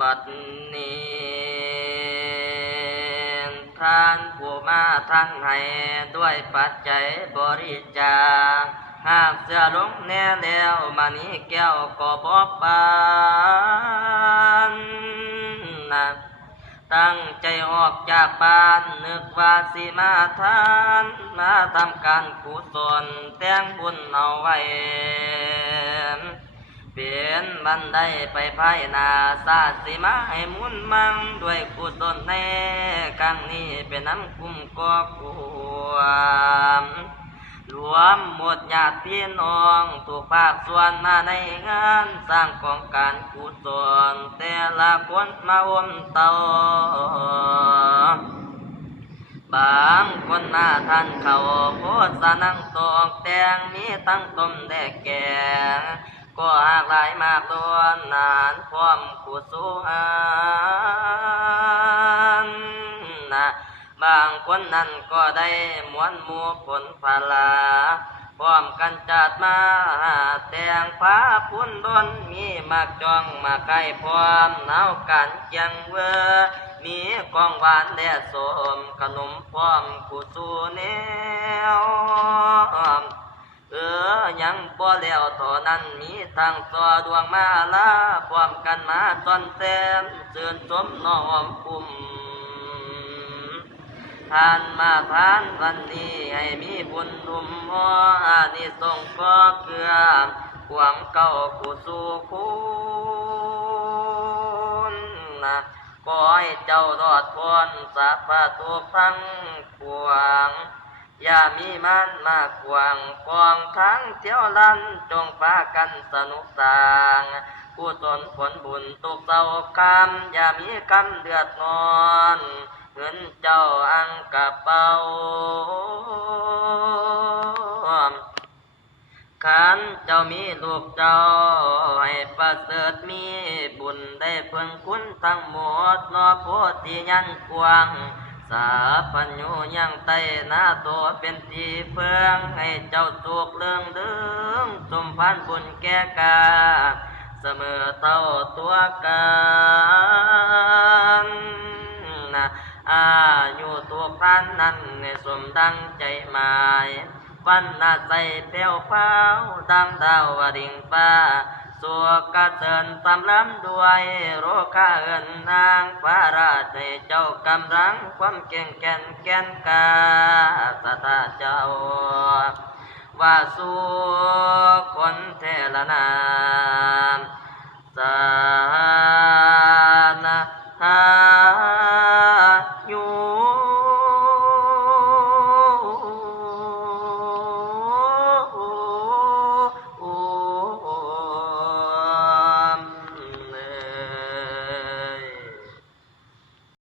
บัดนี้ท่านผู้มาท่านให้ด้วยปัจจัยบริจาคหากเสือลงแน่แล้วมานี้แก้วก็บอกบานนะตั้งใจออกจากบ้านนึกว่าสิมาทานมาทำการกุศลแต่งบุญเอาไว้เปลี่ยนบันไดไปภายหน้าศาสสิมาให้มุนมังด้วยกุศลในครั้งนี้เป็นน้ำคุ้มก่อกวนรวมหมดญาติพี่น้องทุกภาคส่วนมาในงานสร้างของการกุศลแต่ละคนมาอมเตาบางคนหน้าท่านเขาโพสนังตอกแต่งมีตั้งต้มแดกแกงก็หากหลายมากล้วนนานพร้อมกุศลนะบางคนนั้นก็ได้มวนหมู่ผลพลาพร้อมกันจัดมาแต่งผ้าพุ่นดนมีมากจองมาไก่พร้อมหนาวกันจังเวอมีกองหวานและสมขนมพร้อมกุศลแนวยังบ่แล้วเท่านั้นมีทางซอดวงมาลาพร้อมกันมาจนแซมเสื่นสมน้อมปุ่มทานมาทานวันนี้ให้มีบุญนุ่มหัวอานิสงส์ก็เกลือความเก่ากุศลคุณนะขอให้เจ้ารอดพ้นสัพพะทุกข์ทั้งปวงอย่ามีมันมากกว่างกองทั้งเที่ยวลันจงพากันสนุกสร้างกุศลผลบุญตุกเศร้ากรรมอย่ามีกรรมเดือดร้อนเงินเจ้าอังกระเป๋าขันเจ้ามีลูกเจ้าให้ประเสริฐมีบุญได้เพิ่งคุณทั้งหมดนอโพธิยันกวางสาปัญญูยังไตนาตัวเป็นที่เพื่องให้เจ้าสุขเรื่องดึงสมพันบุญแก่กาเสมอเท่าตัวกันนะอยู่ตัวพันนั้นในสมดังใจหมายวันนาใจเปียวเฝ้าดังดาวดิ่งฟ้าสัวกระเจินตำล้ำด้วยโรคาเอินนางฟ้าราชให้เจ้ากำลังความเก่งแก่นแก่นกาสตาเจ้าว่าสู่คนเทละนามสา